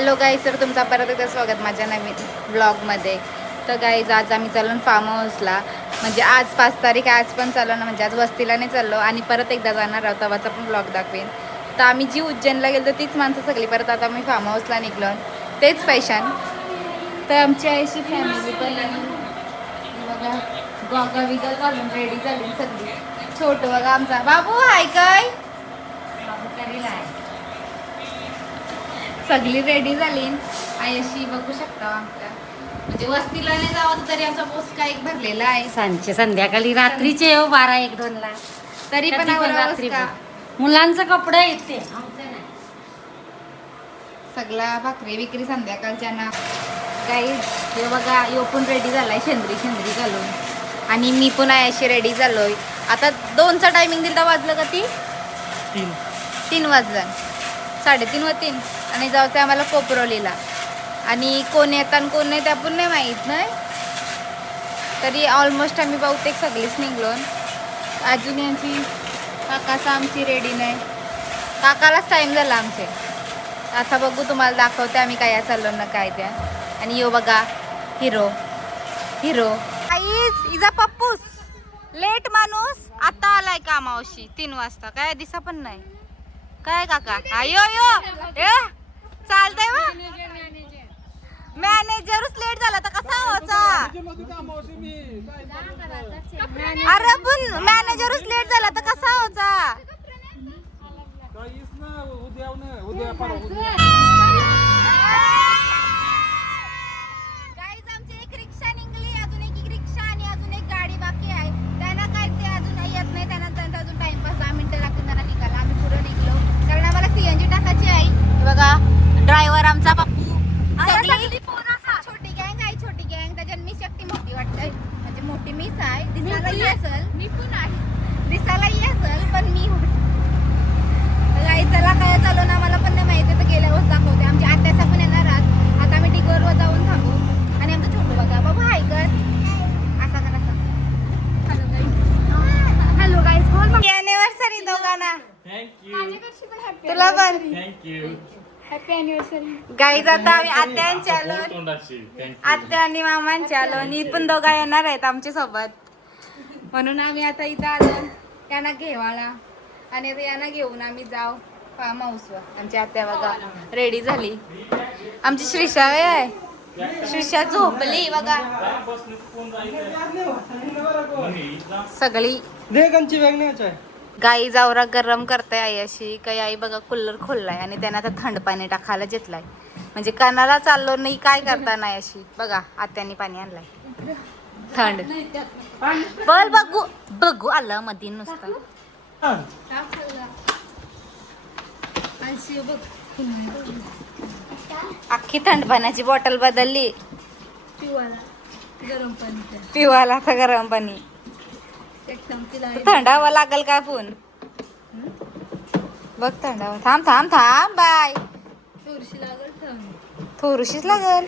Hello guys, तर तुमचा परत एकदा स्वागत माझ्या नवीन ब्लॉगमध्ये. तर गाईज आज आम्ही चाललो फार्म हाऊसला. म्हणजे आज 5 तारीख आहे, आज पण चाललो ना, म्हणजे आज वस्तीला नाही चाललो आणि परत एकदा जाणार आहोत, तेव्हाचा पण ब्लॉग दाखवेन. तर आम्ही जी उज्जैनला गेलो तीच माणसं सगळी परत आता आम्ही फार्म हाऊसला निघलो, तेच पैशान. तर आमची अशी फॅमिली पण बघा, गोगा विगा घालून रेडी झाली सगळी. छोटं बघा आमचा बाबू हाय काय, बाबू करेल आहे. सगळी रेडी झाली आई अशी बघू शकता. आमच्या म्हणजे वस्तीला नाही जावं तरी आमचा पोस्का एक भरलेला आहे. संध्याकाळी रात्रीचे 12-1-2 ला तरी पण रात्री मुलांचं कपडे येते सगळा भाकरी विक्री संध्याकाळच्या ना. काही हे बघा, यो पण रेडी झालाय शेंद्री घालून आणि मी पण आहे अशी रेडी झालोय. आता 2चा टायमिंग दिला, वाजलं का 3 वाजलं, 3:30 व 3 आणि जायचं आम्हाला कोपरोलीला. आणि कोण येतात कोण नाही त्या पण नाही माहीत नाही. तरी ऑलमोस्ट आम्ही बहुतेक सगळीच निघलो. अजून यांची काकाचा आमची रेडी नाही, काकालाच टाईम झाला आमचे. आता बघू, तुम्हाला दाखवते आम्ही काय चाललो ना काय त्या. आणि यो बघा हिरो आईच इजा पप्पूस लेट माणूस आता आलाय कामावशी 3 वाजता, काय दिसा पण नाही काय काका. अयो यो चालतंय मॅनेजरच लेट झाला तर कसा व्हायचा. अरे पण मॅनेजरच लेट झाला तर कसा व्हायचा. गाईज आमची एक रिक्षा निघली, अजून एक रिक्षा आणि अजून एक गाडी बाकी आहे. त्यांना काय ते अजून येत नाही, त्यांना त्यांचा अजून टाइमपास 10 मिनिटं लागतील त्यांना निघाला. आम्ही पुढे निघलो कारण आम्हाला सीएनजी टाकायची आहे. बघा ड्रायव्हर आमचा पप्पू. छोटी गँग आहे, छोटी गँग. त्याच्यात मी शक्ती मोठी वाटते, म्हणजे मोठी मीच आहे. दिसायलाही असेल, मी पण आहे, दिसायलाही असेल पण मी चला काय चालू ना मला पण नाही माहिती. तर गेल्या वर्ष दाखवते. आमची आत्याचा पण येणार आहात. आता आम्ही टिगोरवर जाऊन थांबू. आणि आमचं छोटू बघा बाबा हाय कर असा कर असा. हॅलो गाईज, बोल मग. अॅनिव्हर्सरी दोघांना. थँक्यू. तुला पण थँक्यू. Happy anniversary. गाईज आता आम्ही आत्यांच्या आलो, आत्या आणि मामांच्या आलो आणि पण दोघा येणार आहेत आमच्या सोबत. म्हणून आम्ही आता इथं आलो त्यांना घेवायला आणि यांना घेऊन आम्ही जाऊ फार्म हाऊसवर. आमची आत्या बघा रेडी झाली. आमची श्रीषा आहे, श्रीषा झोपली बघा. सगळी गाई जावरा गरम करताय आई अशी काही. आई बघा कूलर खोललाय आणि त्यांना आता थंड पाणी टाकायला घेतलाय. म्हणजे कानाला चाललो नाही काय करता नाही अशी. बघा आत्यानी पाणी आणलाय थंड. बल बघू बघू आलं मध्ये नुसतं. अख्खी थंड पाण्याची बॉटल बदलली, पिवाला आता गरम पाणी. थंडावं लागल का पण बघ. थंडावं थांब थांब थांब बाय. थोडीशीच लागल.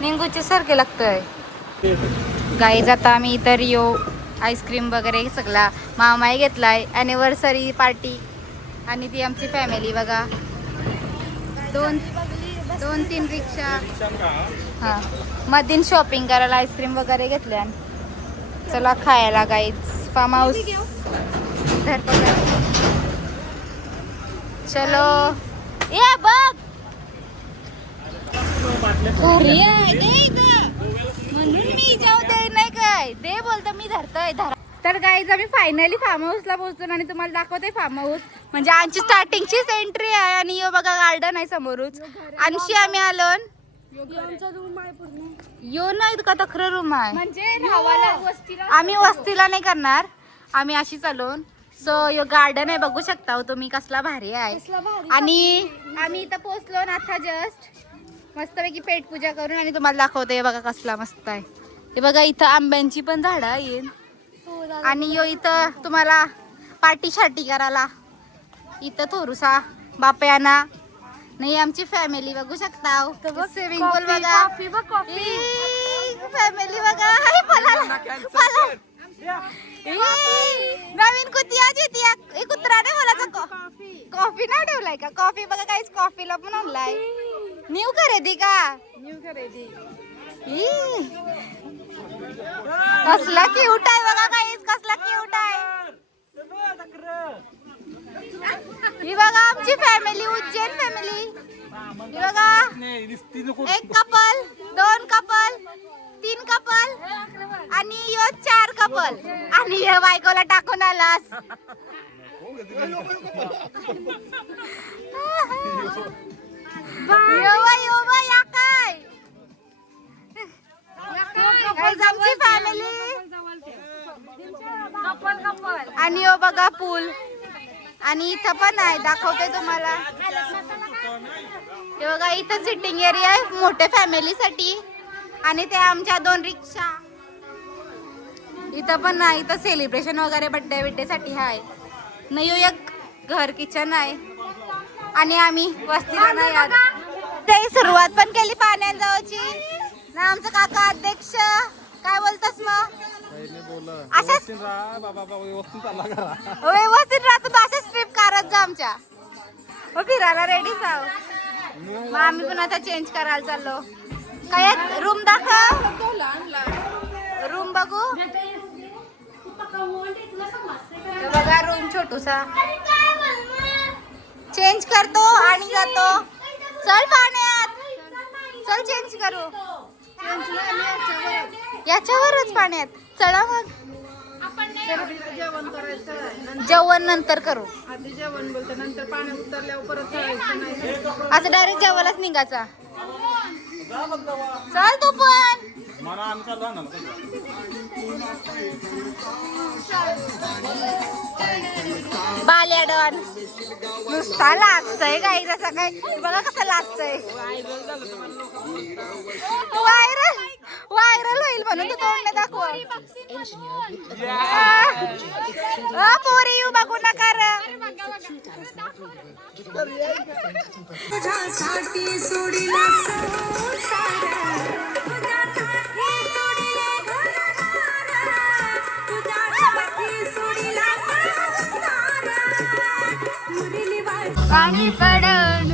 निंगूच्या सारखे लागतंय. गाईज आता आम्ही इतर यो आईस्क्रीम वगैरे सगळा मामाई घेतलाय ॲनिव्हर्सरी पार्टी. आणि ती आमची फॅमिली बघा. 2-3 रिक्षा. हां मधीन शॉपिंग करायला आईस्क्रीम वगैरे घेतल्या. चला खायला गाईज फार्म हाऊस. चलो ये बघ घरी आहे म्हणून मी जाऊ दे नाही काय दे बोलतो मी धरतोय धरा. तर गाईज आम्ही फायनली फार्म हाऊसला पोहोचलो आणि तुम्हाला दाखवते फार्म हाऊस. म्हणजे आमची स्टार्टिंगचीच एंट्री आहे आणि यो बघा गार्डन आहे समोरच. आणशी आम्ही आलो यो नाही का तक्र रूम आहे म्हणजे आम्ही वस्तीला नाही करणार, आम्ही अशी चालून. सो यो गार्डन आहे बघू शकता तुम्ही कसला भारी आहे. आणि आम्ही इथं पोहोचलो ना आता जस्ट मस्तपैकी पेट पूजा करून आणि तुम्हाला दाखवते बघा कसला मस्त आहे. हे बघा इथं आंब्यांची पण झाडं आहेत. आणि यो इथं तुम्हाला पार्टी शाटी करायला इथं थोरूसा बापयाना नाही आमची फॅमिली बघू शकता. स्विमिंग पूल बघा, फॅमिली बघा. नवीन कुतिया जितिया कुत्रा नाही बोलायचा. कॉफी नाही ठेवलाय का? कॉफी बघा काहीच कॉफीला पण आणलाय. न्यू खरेदी का? ई. कसला क्यूट आहे बघा काहीच, कसला क्यूट आहे. ही बघा आमची फॅमिली, उज्जैन फॅमिली. ही बघा एक कपल, 2 कपल, 3 कपल आणि यो 4 कपल आणि हे बायकोला टाकून आलास. यो बा या काय आमची फॅमिली आणि यो बघा पूल आणि इथं पण आहे, दाखवते तुम्हाला. हे बघा इथं सिटिंग एरिया आहे मोठ्या फॅमिलीसाठी आणि ते आमच्या 2 रिक्षा. इथं पण नाही, इथं सेलिब्रेशन वगैरे बड्डे बिड्डे साठी आहे. नाही एक घर किचन आहे आणि आम्ही वस्तीला नाही आलो. ते सुरुवात पण केली पाण्याजवळची ना आमचं काका अध्यक्ष. काय बोलतस मग? अशाच व्यवस्थित राहतो, अशाच ट्रिप करत जा आमच्या. हो फिरायला रेडी जाऊ. मग आम्ही पण आता चेंज करायला चाललो. काय रूम दाखव, रूम बघू. बघा रूम छोटूसा. चेंज करतो आणि जातो. चल पाण्यात, चल चेंज करू. याच्यावरच पाण्यात चला. मग जेवण नंतर करू. आधी जेवण बोलतो, नंतर पाणी उतरल्यावर परत चढायचं नाही. असं डायरेक्ट जेवायलाच निघायचा. चल तू पण. बाल्याडॉन नुसता लाजतय काही तसं काय. बघा कसं लाजतय. व्हायरल व्हायरल होईल म्हणून तू तोंड दाखव. पोरी येऊ बघू नका रे. पाणी पडण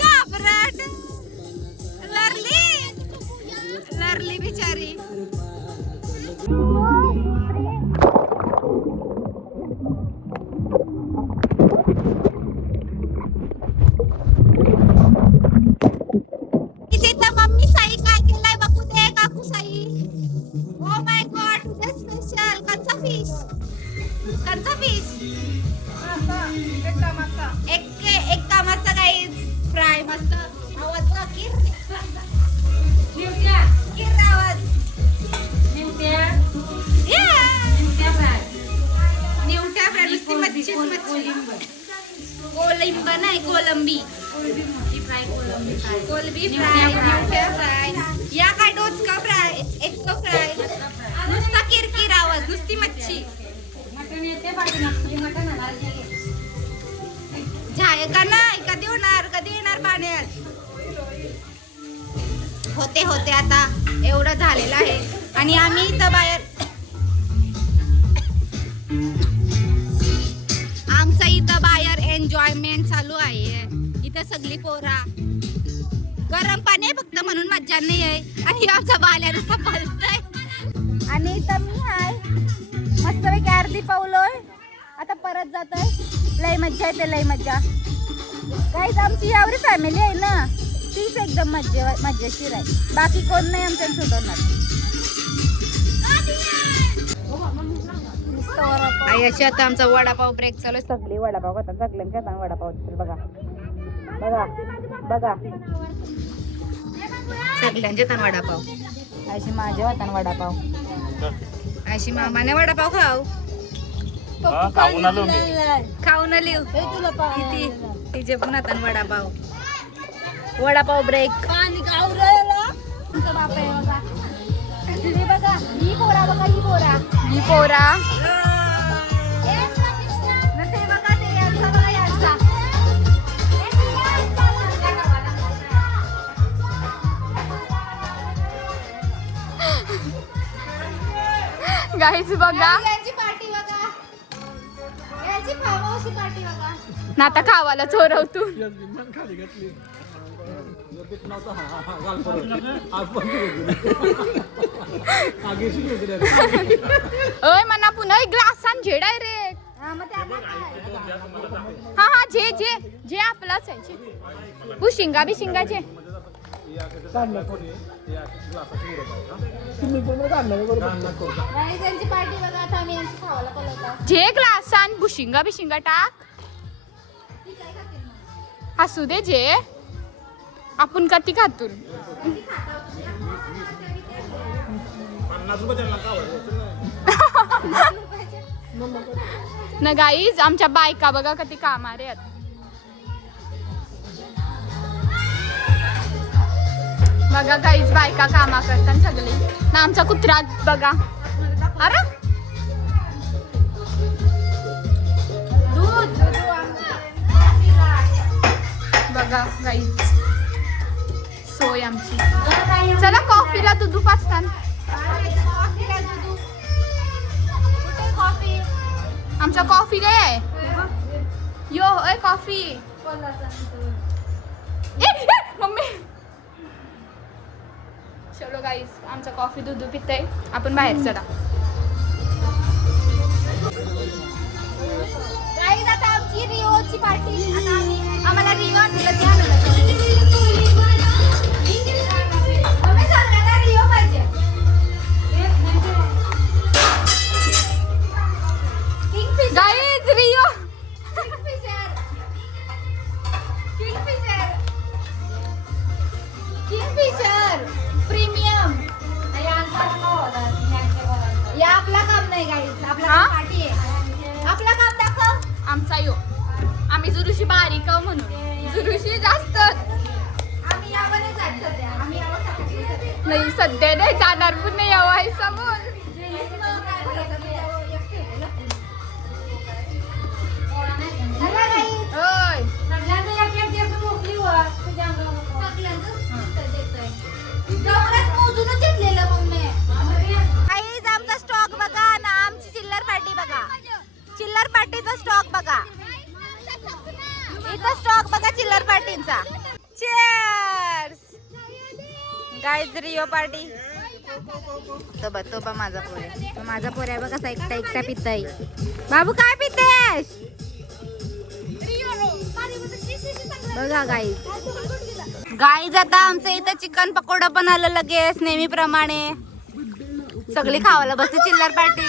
घाबरट लरली बिचारी. मम्मी साई काय केलाय बघू दे. काकू Sai. Oh my God today special कंचा फिश. कंचा फिश एक कामाचा गाईज फ्राय मस्त. आवाज बघा किर आवाज. निवट्या फ्राय नुसती मच्छीच मच्छी. कोलंब नाही कोलंबी. कोलंबी फ्राय, निवट्या फ्राय. या काय डोचका फ्राय, एक फ्राय. नुसता किरकिर आवाज, नुसती मच्छी. झाय का नाही. कधी येणार पाण्यात. होते आता एवढं झालेलं आहे आणि आम्ही इथं बाहेर आमचा इथं बाहेर एन्जॉयमेंट चालू आहे. इथं सगळी पोरा गरम पाणी आहे फक्त म्हणून मज्जा नाही आहे. आणि आमचा बाल्या नुसता पळतोय. आणि इथं मी आहे मस्तपैकी अर्धी पावलोय. आता परत जातोय. लय मज्जा येते लय मज्जा. काहीच आमची एवढी फॅमिली आहे ना तीच एकदम मज्जेशीर आहे. बाकी कोण नाही आमच्या सोडवणार. अशी आता आमचा वडापाव ब्रेक चालू आहे. सगळी वडापाव खाता सगळ्यांच्या हाताने वडापाव दिसेल बघा बघा बघा सगळ्यांच्या हाताने वडापाव. अशी माझ्या हाताने वडापाव. अशी मामाने वडापाव खाऊन आली किती तिचे पण हाताने वडापाव. वडापाव ब्रेक. तुमचा बाप आहे बघा. तुम्ही बघा ही पोरा बघा ही पोरा ही पोरा. गाईज बघा याची पार्टी बघा. याची फार्महाऊसची पार्टी बघा. ना आता खावाला चोरव तू. ओय मना पुन्हा ग्लास आण झे डायरेक्ट. हा हा जे जे जे आपलाच आहे. भुशिंगा बिशिंगाचे जे ग्लास आण भुशिंगा बिशिंगा टाक. हसू दे जे आपण कधी खातून. ना गाईज आमच्या बायका बघा कधी कामारे आहेत. बघा गाईज बायका कामा करतात सगळे. ना आमचा कुत्रा बघा. अरे बघा गाईज सोय आमची. चला कॉफीला दूध पाचतात. आमचा कॉफी काय आहे यो ए कॉफी. मम्मी चलो गाईज आमचा कॉफी दूध पितय. आपण बाहेर चला. गाईज आता आमची रिओची पार्टी. आता आम्हाला रिओ दिलं ते रिओ पाहिजे. Guys Rio Kingfisher premium. या आपला काम नाही गाईज. आपला पार्टी आहे. आपला काम दाखव. आमचा यो आम्ही जुरुशी बारीक आहो म्हणून जुरुशी जास्त. आम्ही यावरच जात सध्या. आम्ही यावर नाही सध्या नाही जाणार पण नाही यावं आहे समोर. आमचा स्टॉक बघा ना. आमची चिल्लर पार्टी बघा. चिल्लर पार्टीचा स्टॉक बघा. इथं स्टॉक बघा चिल्लर पार्टीचा. Cheers guys Rio party. तो बा माझा पोर आहे. माझा पोर आहे बघा कसा एकटा एकटा पिताय. बाबू काय पितेस बघा गाईज. गाईज आता आमचं इथं चिकन पकोडा पण आलं लगेच नेहमीप्रमाणे. सगळी खावायला बसते चिल्लर पार्टी.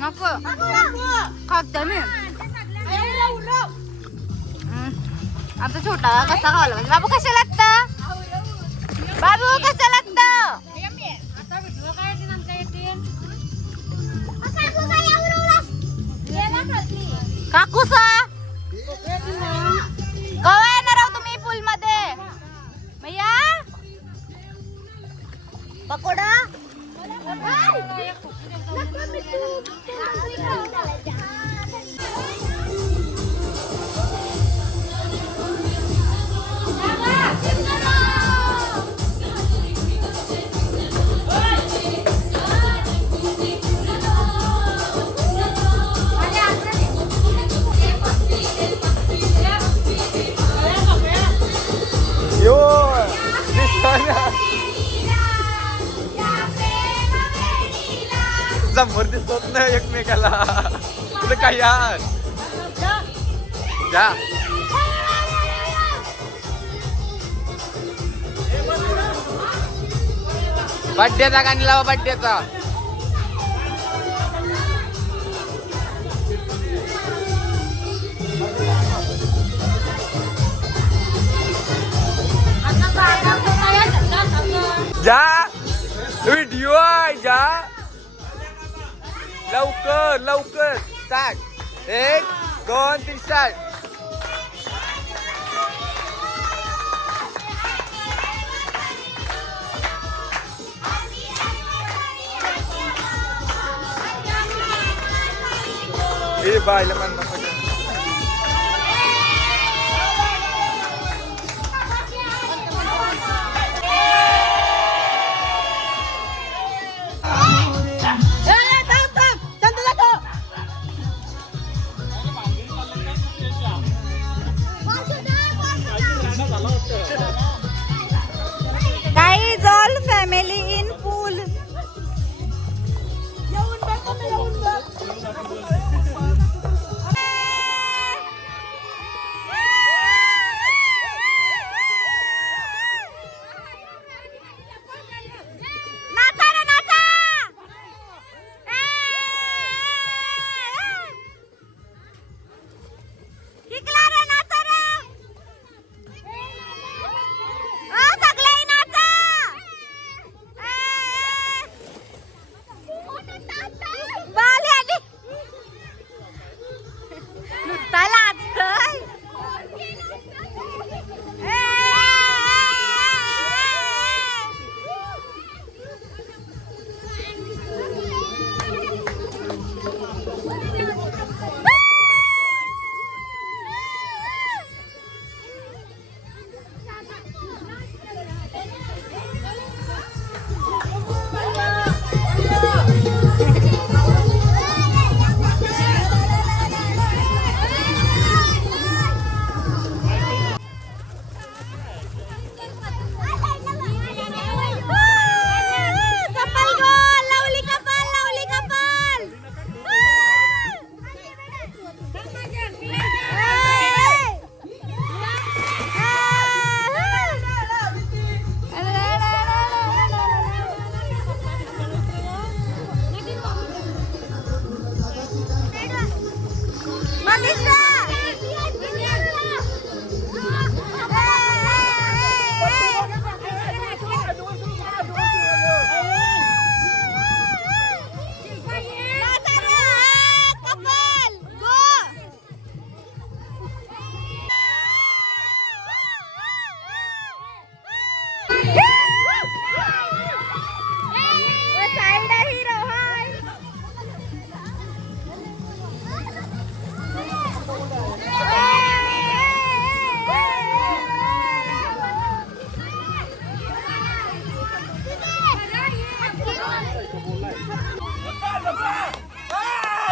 नको खाते मी. आता छोटा कसा खावायला पाहिजे. बाबू कशा लागतं. बाबू कसं लागतं. काकूसा कवा येणार आहो तुम्ही पूल मध्ये. भैया पकोडा. समोर दिसत नाही एकमेकाला कुठे काय यार जा बड्डेचा गाणी लावा बड्डेचा जा व्हिडिओ आहे जा लवकर लवकर स्टार्ट 1 2 3 स्टार्ट हे बायला म्हणणं Guys, all family in pool.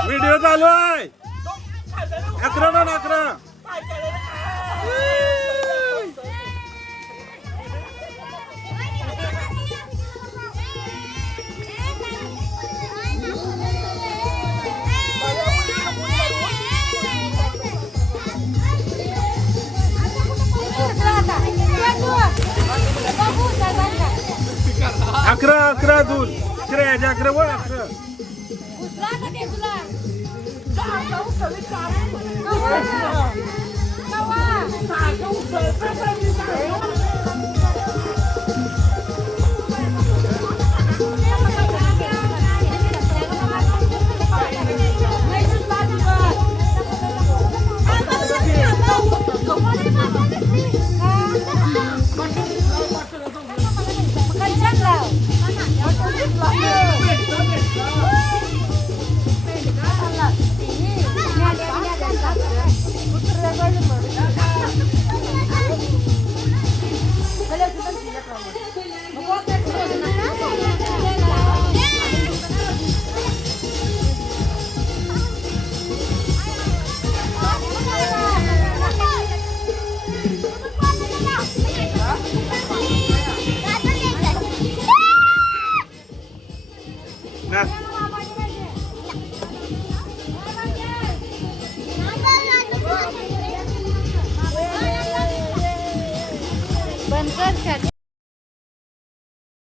Video चालू आहे 11 ना 11 11 दूर श्रेयाच्या 11 वर 11 ना वर्षाची